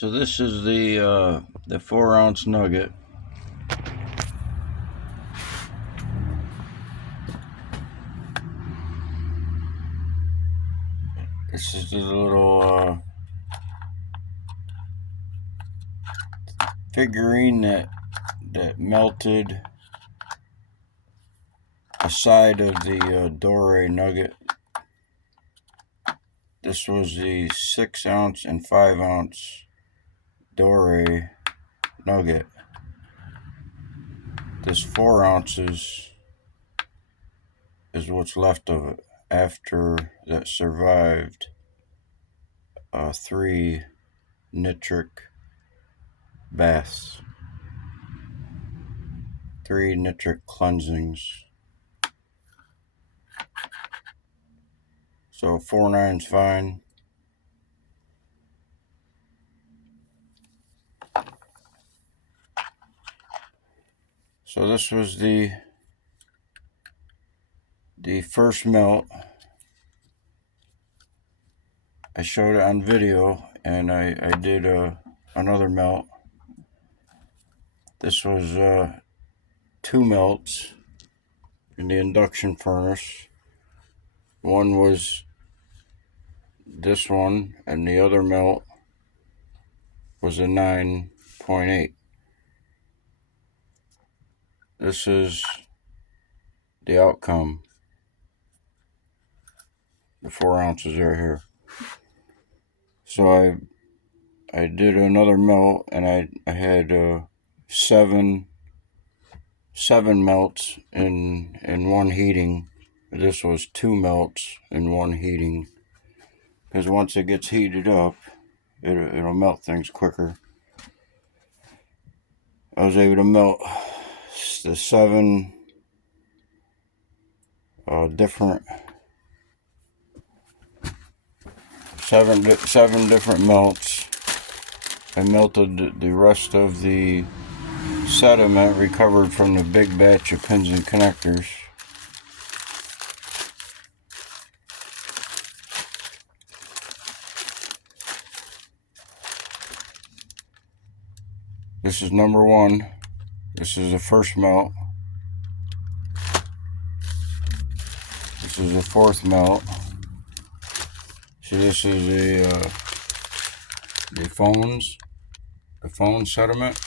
So this is the 4-ounce nugget. This is the little figurine that melted a side of the Doré nugget. This was the 6-ounce and 5-ounce Doré nugget. This 4 ounces is what's left of it after that survived 3 nitric baths, 3 nitric cleansings. So 4.9's fine. So this was the first melt. I showed it on video, and I did another melt. This was 2 melts in the induction furnace. One was this one, and the other melt was a 9.8. This is the outcome. The 4 ounces right here. So I did another melt, and I had 7 melts in one heating. This was 2 melts in one heating, because once it gets heated up, it'll melt things quicker. I was able to melt the 7 different melts. I melted the rest of the sediment recovered from the big batch of pins and connectors. This is number 1. This is the first melt. This is the 4th melt. So this is the phone sediment.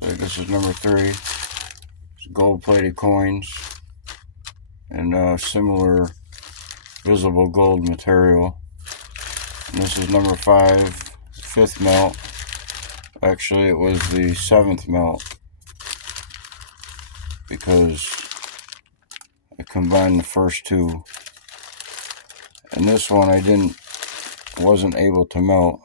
So this is number 3. It's gold-plated coins and similar visible gold material. And this is number 5, 5th melt. Actually, it was the 7th melt, because I combined the first 2. And this one I wasn't able to melt,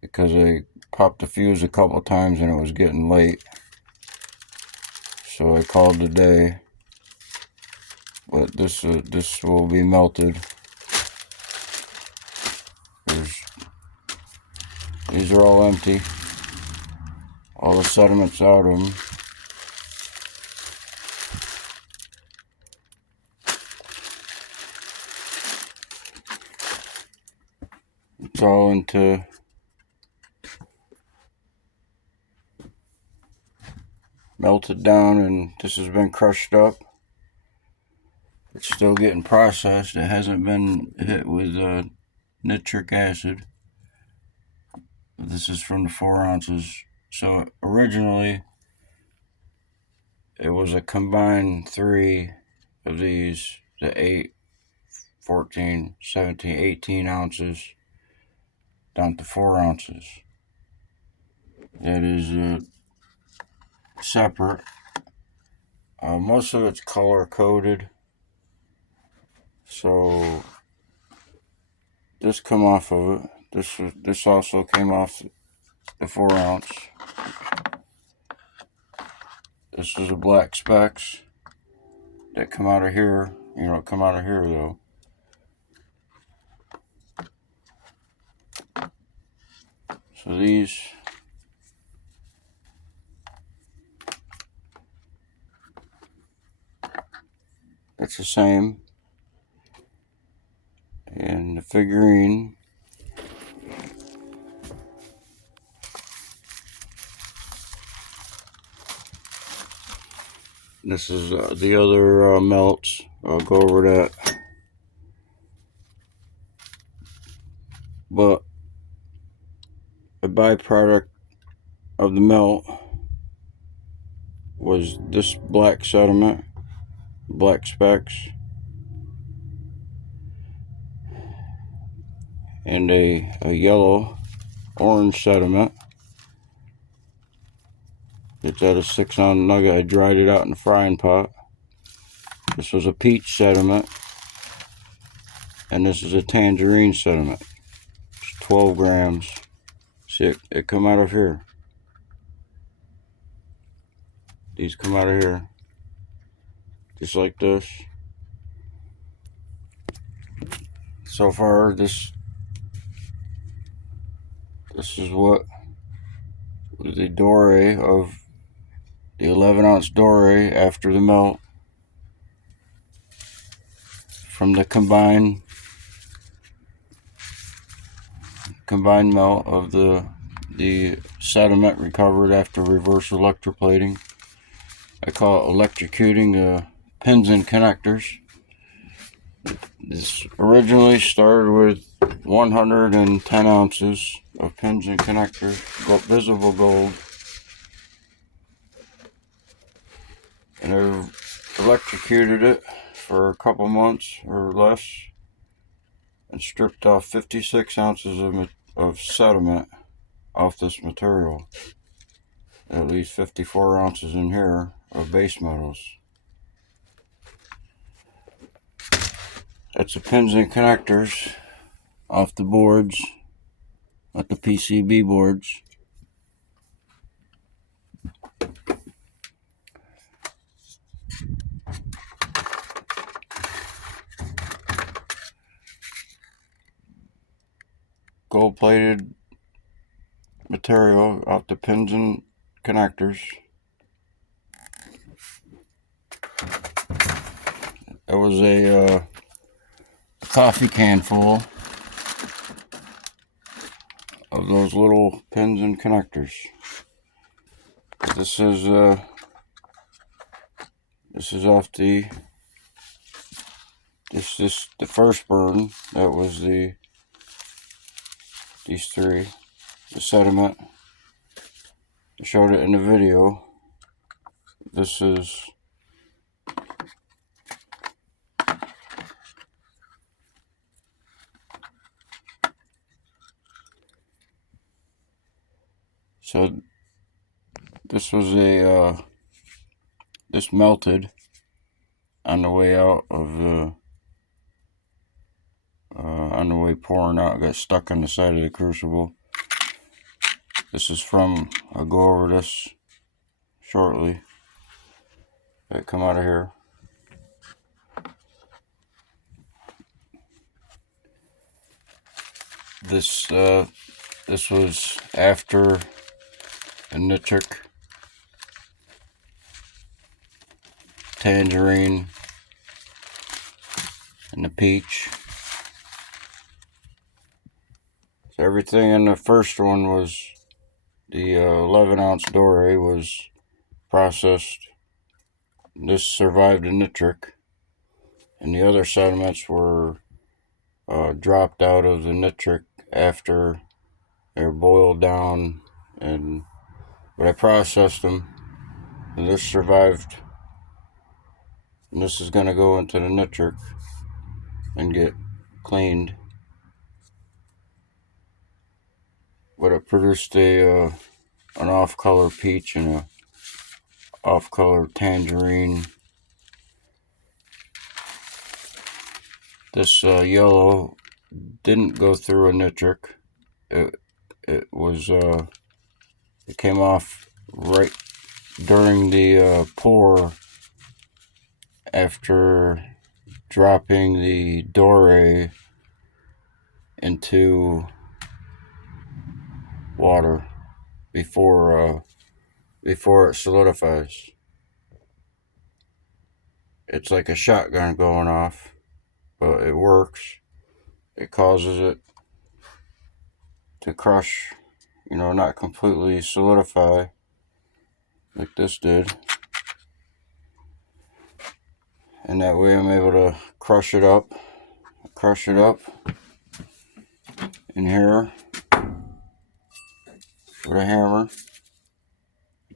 because I popped the fuse a couple times and it was getting late. So I called it a day. But this will be melted. These are all empty. All the sediment's out of them. It's all into melted down, and this has been crushed up. It's still getting processed. It hasn't been hit with nitric acid. This is from the 4 ounces. So originally it was a combined 3 of these, the 8, 14, 17, 18 ounces down to 4 ounces. That is separate. Most of it's color coded. So this come off of it. This also came off the 4 ounce. This is the black specks that come out of here. Come out of here though. So these, it's the same. And the figurine This is the other melts. I'll go over that. But a byproduct of the melt was this black sediment, black specks, and a yellow orange sediment. It's at a 6-ounce nugget. I dried it out in the frying pot. This was a peach sediment, and this is a tangerine sediment. It's 12 grams. See, it come out of here. These come out of here, just like this. So far, this is what the doré of the 11-ounce doré after the melt from the combined melt of the sediment recovered after reverse electroplating. I call it electrocuting the pins and connectors. This originally started with 110 ounces of pins and connectors, visible gold, and I electrocuted it for a couple months or less and stripped off 56 ounces of sediment off this material. At least 54 ounces in here of base metals. That's the pins and connectors off the boards, at the PCB boards. Gold-plated material off the pins and connectors. There was a coffee can full of those little pins and connectors. This is off the the first burn. That was these three, the sediment. I showed it in the video. This is so this was this melted on the way out of the on the way pouring out. Got stuck on the side of the crucible. This is from, I'll go over this shortly. That come out of here. This was after a nitric, tangerine, and the peach. So everything in the first one was the 11-ounce doré was processed. This survived the nitric, and the other sediments were dropped out of the nitric after they were boiled down, but I processed them, and this survived. And this is going to go into the nitric and get cleaned. But it produced an off-color peach and a off-color tangerine. This yellow didn't go through a nitric. It came off right during the pour after dropping the doré into water before it solidifies. It's like a shotgun going off, but it works. It causes it to crush, not completely solidify like this did. and that way I'm able to crush it up in here with a hammer.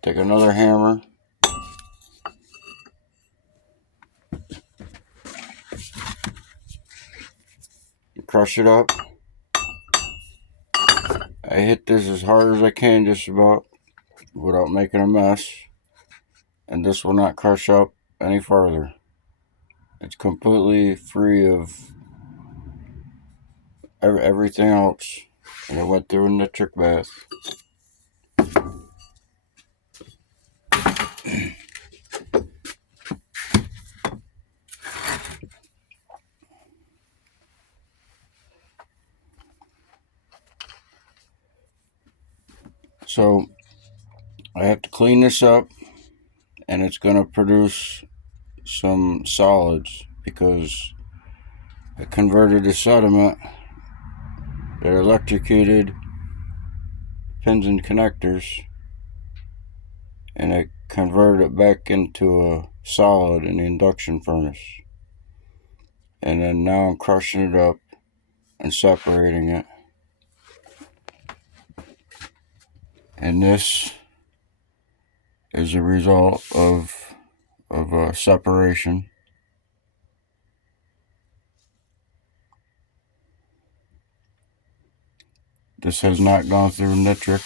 Take another hammer, crush it up. I hit this as hard as I can, just about, without making a mess, and this will not crush up any farther. It's completely free of everything else, and it went through a nitric bath. So I have to clean this up, and it's going to produce some solids because I converted the sediment that electrocuted pins and connectors, and I converted it back into a solid in the induction furnace. And then now I'm crushing it up and separating it. And this is a result of separation. This has not gone through nitric.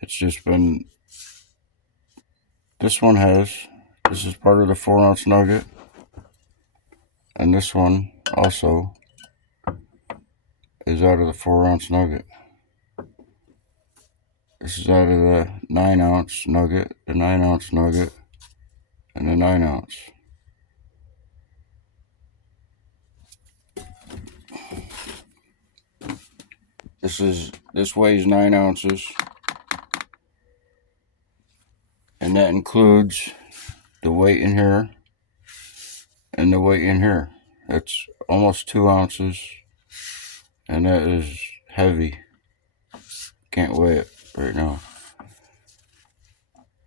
It's just been, this one has, this is part of the 4-ounce nugget, and this one also is out of the 4-ounce nugget. This is out of the 9-ounce nugget, the 9-ounce nugget, and the 9-ounce. This weighs 9 ounces, and that includes the weight in here and the weight in here. That's almost 2 ounces, and that is heavy. Can't weigh it right now,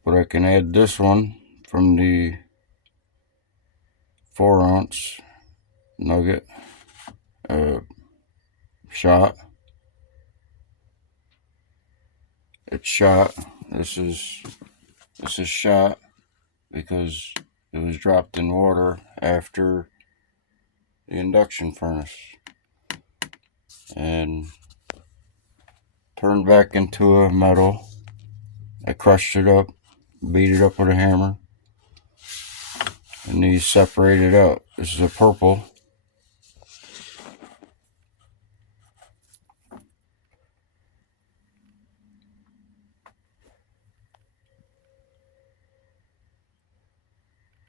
but I can add this one from the 4-ounce nugget shot. It's shot. This is shot because it was dropped in water after the induction furnace and turned back into a metal. I crushed it up, beat it up with a hammer, and these separated out. This is a purple.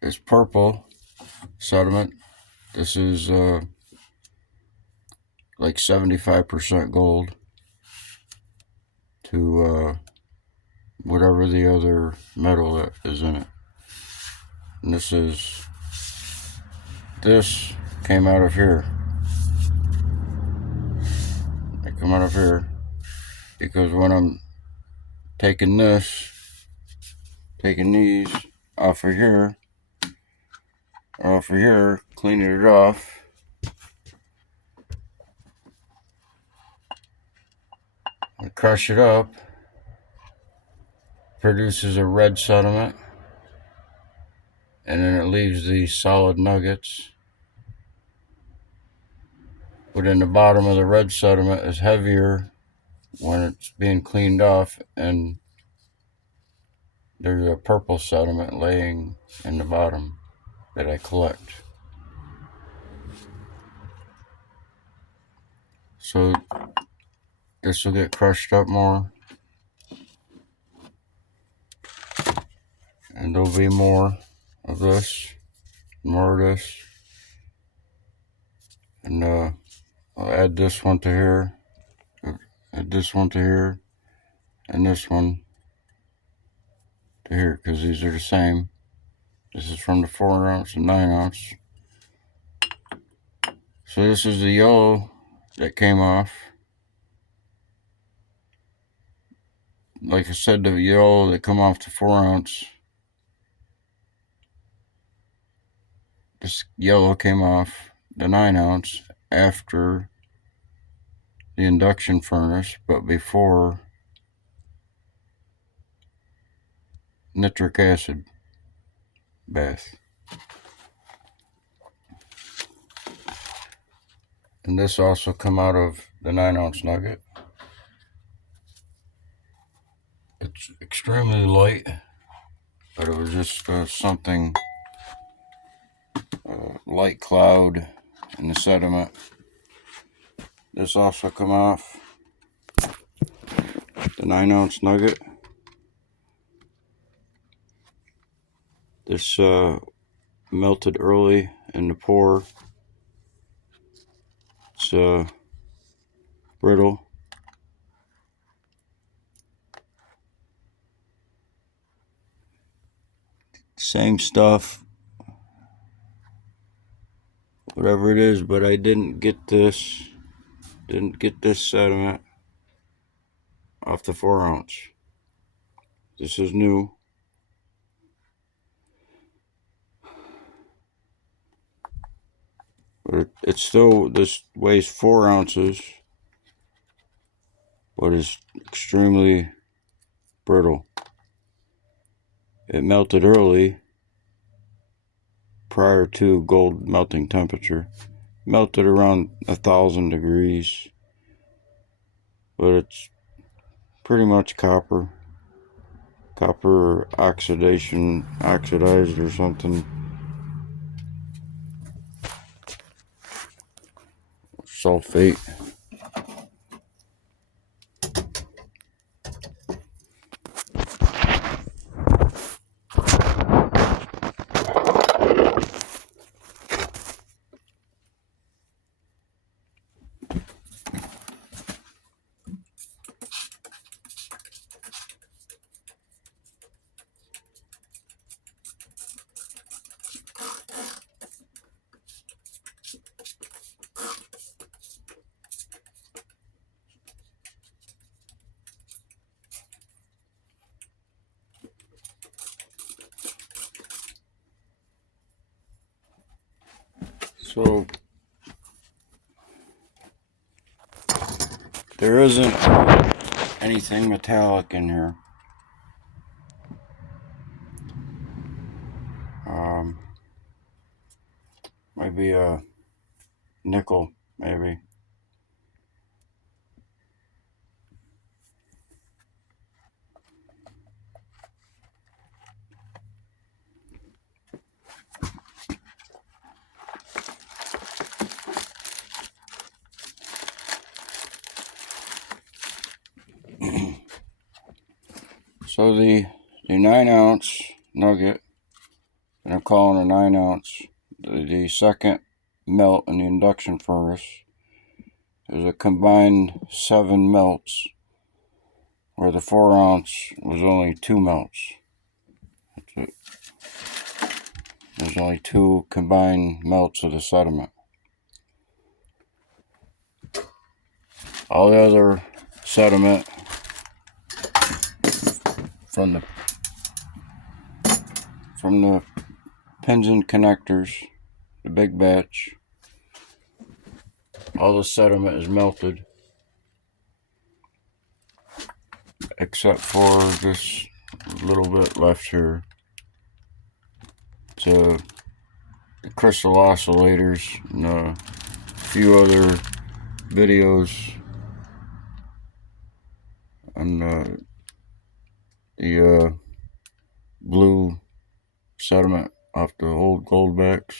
It's purple sediment. This is like 75% gold to whatever the other metal that is in it. And this came out of here. It came out of here because when I'm taking these off of here, cleaning it off, I crush it up, produces a red sediment, and then it leaves the solid nuggets. But in the bottom of the red sediment is heavier when it's being cleaned off, and there's a purple sediment laying in the bottom that I collect. So this will get crushed up more, and there'll be more of this, and I'll add this one to here, add this one to here, and this one to here, because these are the same. This is from the 4-ounce and 9-ounce. So this is the yellow that came off. like I said, the yellow that come off the 4-ounce. This yellow came off the 9-ounce after the induction furnace, but before nitric acid bath. And this also come out of the 9-ounce nugget. It's extremely light, but it was just something, light cloud in the sediment. This also come off the 9-ounce nugget. This melted early in the pour. It's brittle. Same stuff, whatever it is, but I didn't get this sediment off the 4-ounce. This is new. But it's still, this weighs 4 ounces, but it's extremely brittle. It melted early, prior to gold melting temperature. Melted around 1,000 degrees, but it's pretty much copper oxidized or something. Sulfate. So there isn't anything metallic in here. Maybe a nickel, maybe. So the 9-ounce nugget, and I'm calling a 9-ounce, the second melt in the induction furnace, there's a combined 7 melts, where the 4-ounce was only 2 melts. That's it. There's only 2 combined melts of the sediment. All the other sediment from the pins and connectors, the big batch, all the sediment is melted, except for this little bit left here. To the crystal oscillators and a few other videos on the blue sediment off the old goldbacks.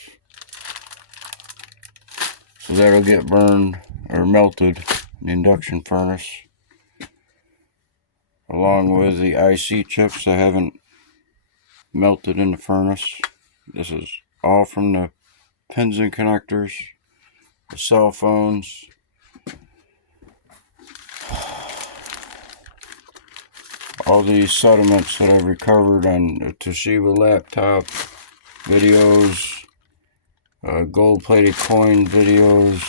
So that'll get burned or melted in the induction furnace, along with the IC chips that haven't melted in the furnace. This is all from the pins and connectors, the cell phones, all these sediments that I've recovered on the Toshiba laptop videos, gold-plated coin videos,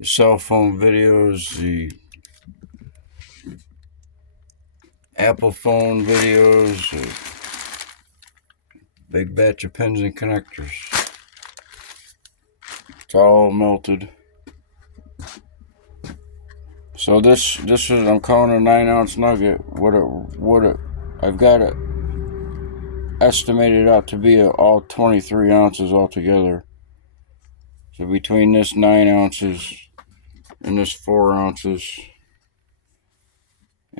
the cell phone videos, the Apple phone videos, big batch of pins and connectors. It's all melted. So this is, I'm calling a 9-ounce nugget. I've got it estimated out to be all 23 ounces altogether. So between this 9 ounces and this 4 ounces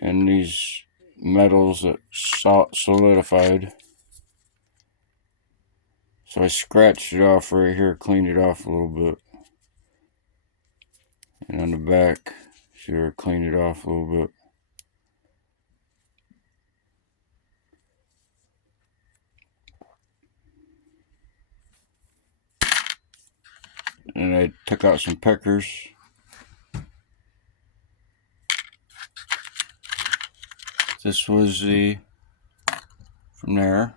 and these metals that solidified. So I scratched it off right here, cleaned it off a little bit. And on the back, sure, cleaned it off a little bit. And I took out some pickers. This was from there.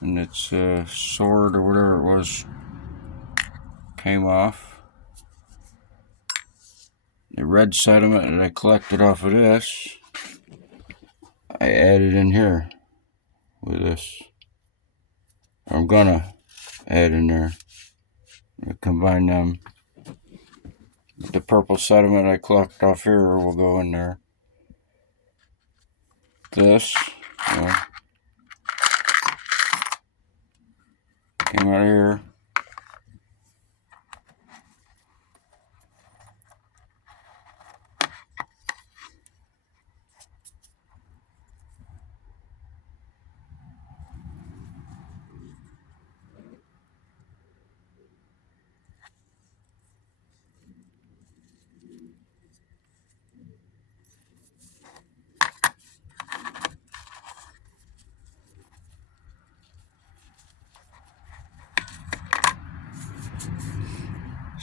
And its sword or whatever it was came off. The red sediment that I collected off of this, I added in here with this. I'm gonna add in there. Combine them. The purple sediment I collected off here will go in there. This came out of here.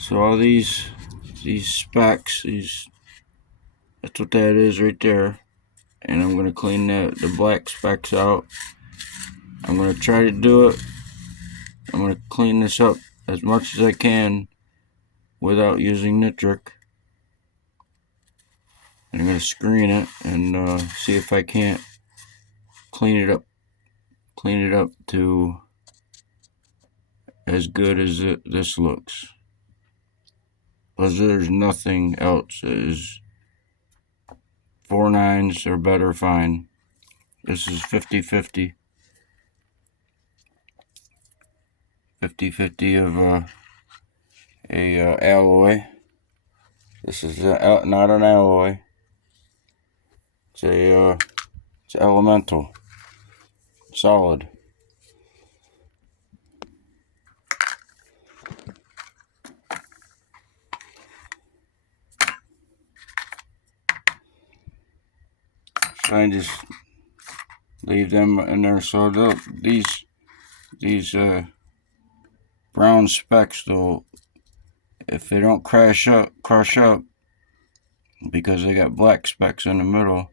So all these specks, that's what that is right there. And I'm gonna clean the black specks out. I'm gonna try to do it. I'm gonna clean this up as much as I can without using nitric. And I'm gonna screen it and see if I can't clean it up to as good as this looks. Because there's nothing else that is 4 9s or better fine. This is 50-50. 50-50 of a alloy. This is not an alloy. It's elemental, solid. So I just leave them in there. So these brown specks, though, if they don't crush up, because they got black specks in the middle.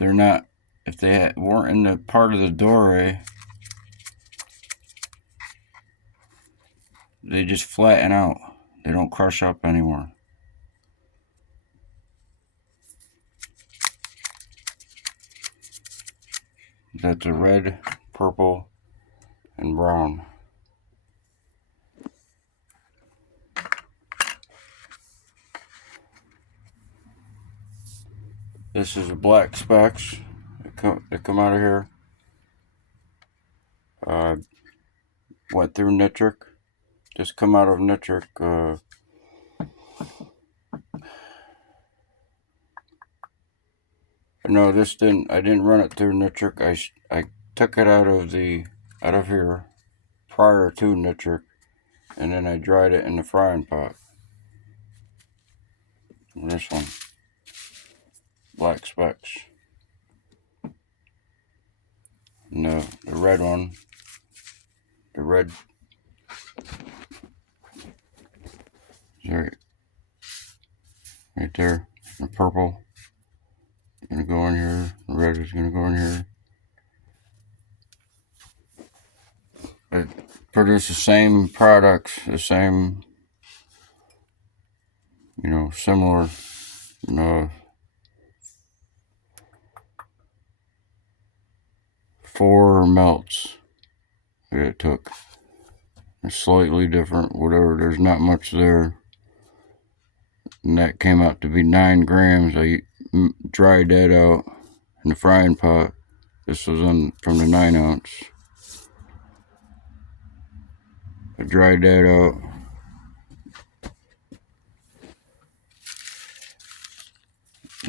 If they weren't in the part of the doorway, they just flatten out. They don't crush up anymore. That's a red, purple, and brown. This is the black specks that come out of here. Went through nitric. Just come out of nitric. No, this didn't. I didn't run it through nitric. I took it out of here prior to nitric, and then I dried it in the frying pot. And this one, black specks. No, the red one. The red. Right there. The purple. Gonna go in here. The red is gonna go in here. It produce the same products, the same, similar, 4 melts that it took. They're slightly different, whatever, there's not much there. And that came out to be 9 grams. I dried that out in the frying pot. This was from the 9 ounce. I dried that out.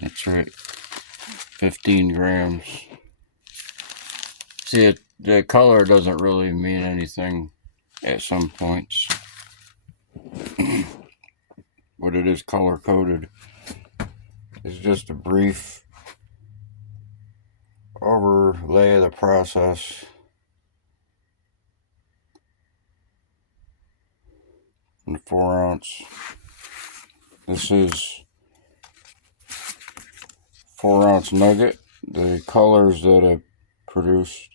That's right, 15 grams. See, the color doesn't really mean anything at some points, but it is color coded. It's just a brief overlay of the process. In the 4 ounce. This is 4 ounce nugget. The colors that I produced: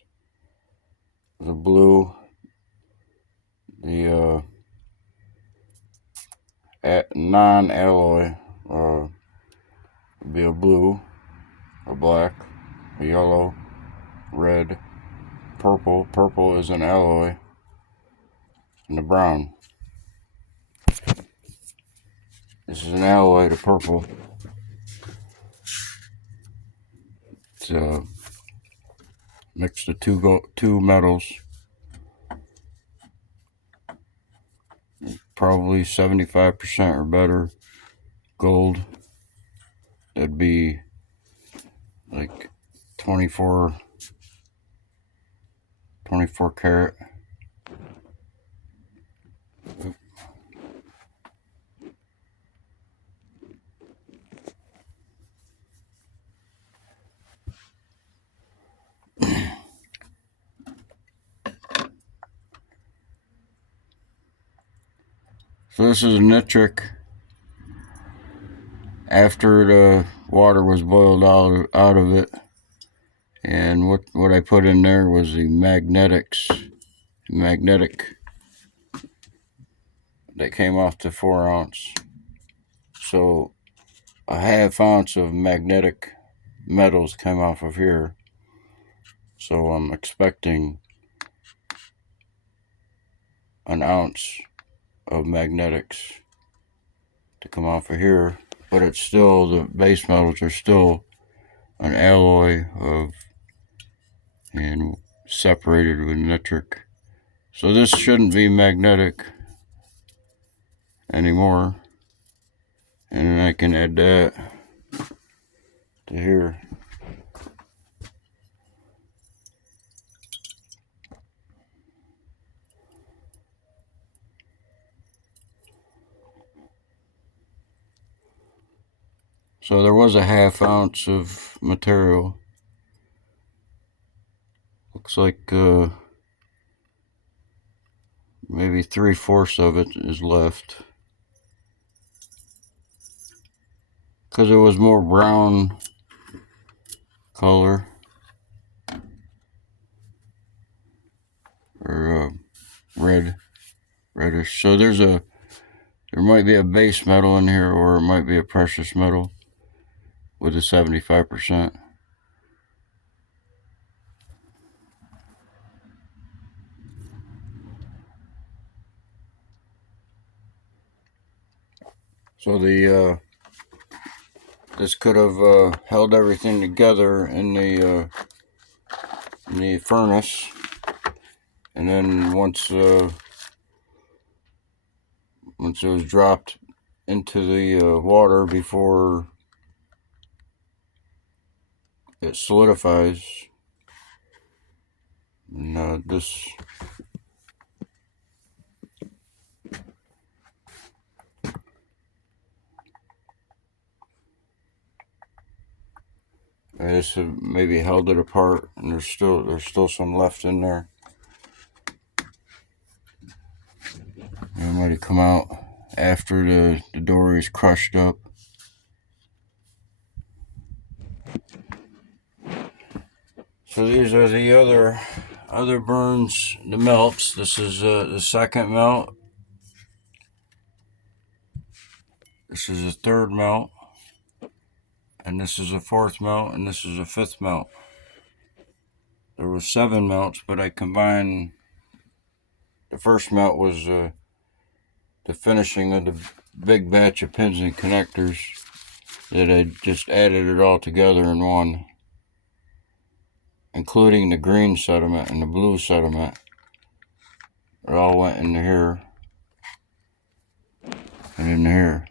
the blue, the non-alloy, would be a blue, a black, a yellow, red, purple. Purple is an alloy, and the brown. This is an alloy to purple. To mix the two metals. Probably 75% or better gold. That'd be like 24 karat. So this is a nitric after the water was boiled out of it, and what I put in there was the magnetic that came off the 4 ounce. So a ½ ounce of magnetic metals came off of here. So I'm expecting an ounce of magnetics to come off of here, but it's still, the base metals are still an alloy of, and separated with nitric. So this shouldn't be magnetic anymore, and then I can add that to here. So there was a ½ ounce of material. Looks like maybe 3/4 of it is left, because it was more brown color, or reddish. So there might be a base metal in here, or it might be a precious metal with a 75%. So this could have held everything together in the furnace, and then once it was dropped into the water before it solidifies, and this maybe held it apart, and there's still some left in there. It might have come out after the dory is crushed up. So these are the other burns, the melts. This is the second melt. This is the third melt, and this is the fourth melt, and this is the fifth melt. there was 7 melts, but I combined. The first melt was the finishing of the big batch of pins and connectors that I just added it all together in one, including the green sediment and the blue sediment. It all went into here and in here.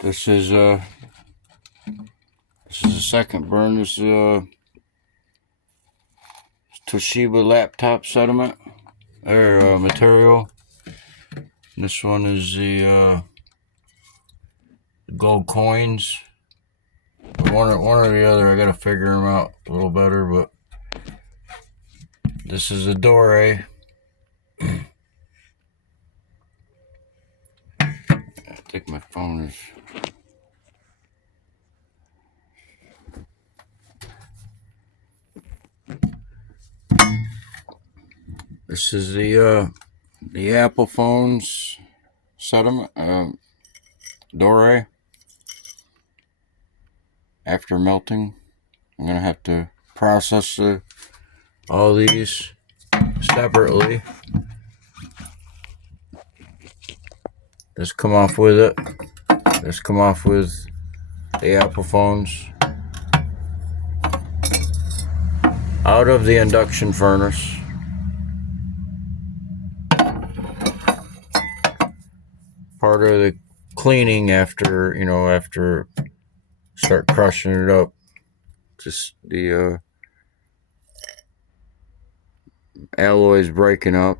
This is the second burn. This is Toshiba laptop sediment or material. And this one is the gold coins. One or the other. I gotta figure them out a little better. But this is a Dore. I think my phone is. This is the Apple phones sediment Dore. After melting, I'm gonna have to process all these separately. This come off with it. This come off with the Apple phones out of the induction furnace. Part of the cleaning after start crushing it up. Just the alloys breaking up.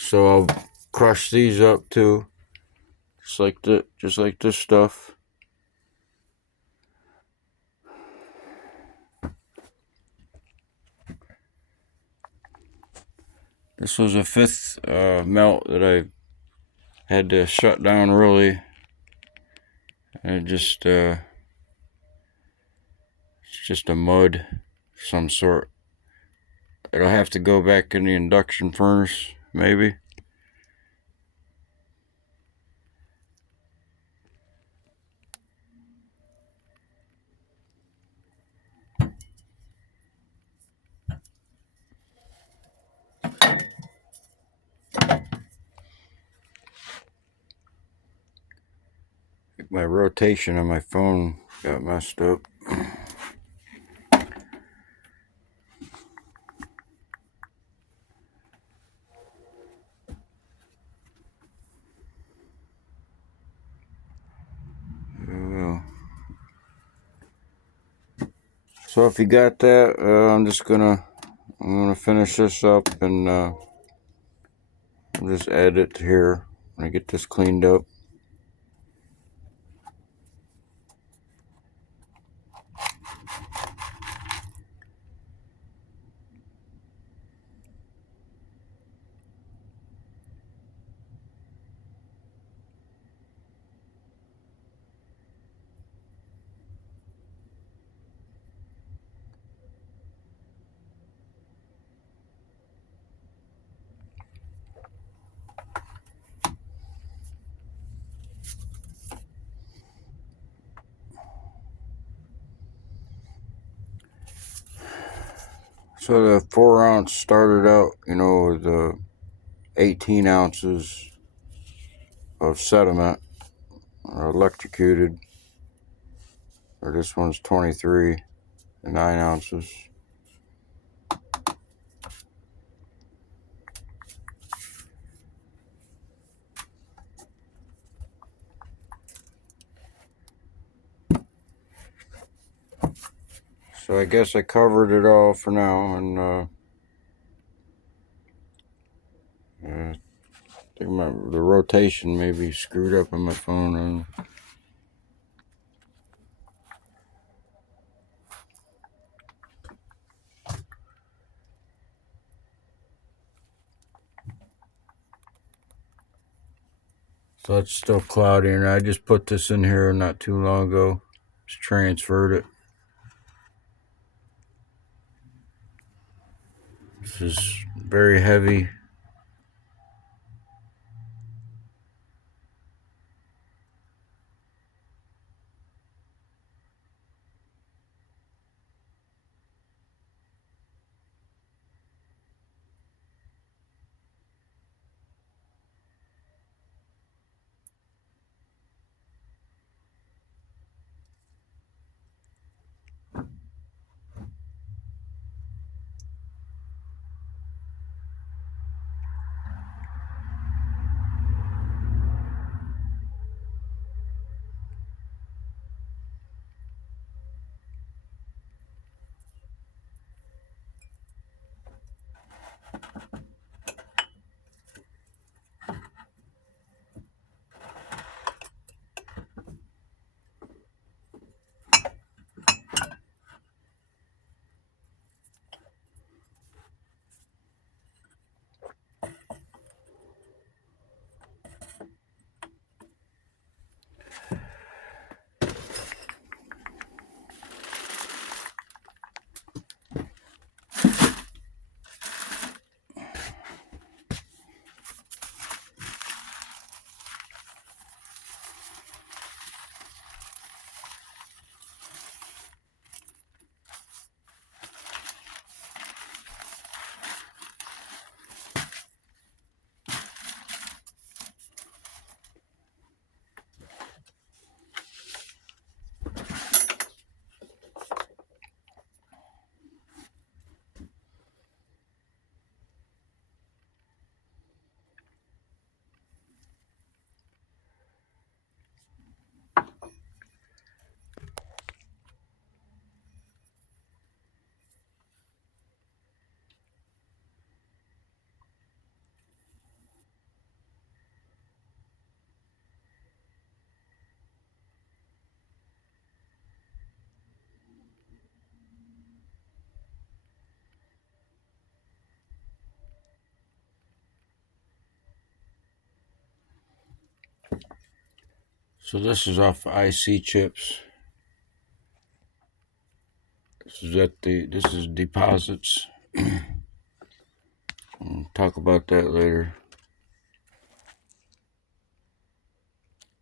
So I'll crush these up too, just like this stuff. This was a 5th melt that I had to shut down early. And it's just a mud of some sort. It'll have to go back in the induction furnace, maybe. My rotation on my phone got messed up. So if you got that, I'm gonna finish this up and I'll just add it to here when I get this cleaned up. So the 4-ounce started out, with 18 ounces of sediment electrocuted. Or this one's 23 and 9 ounces. So I guess I covered it all for now, and I think the rotation may be screwed up on my phone. So it's still cloudy, and I just put this in here not too long ago. Just transferred it. This is very heavy. So this is off IC chips. This is deposits. I'll talk about that later.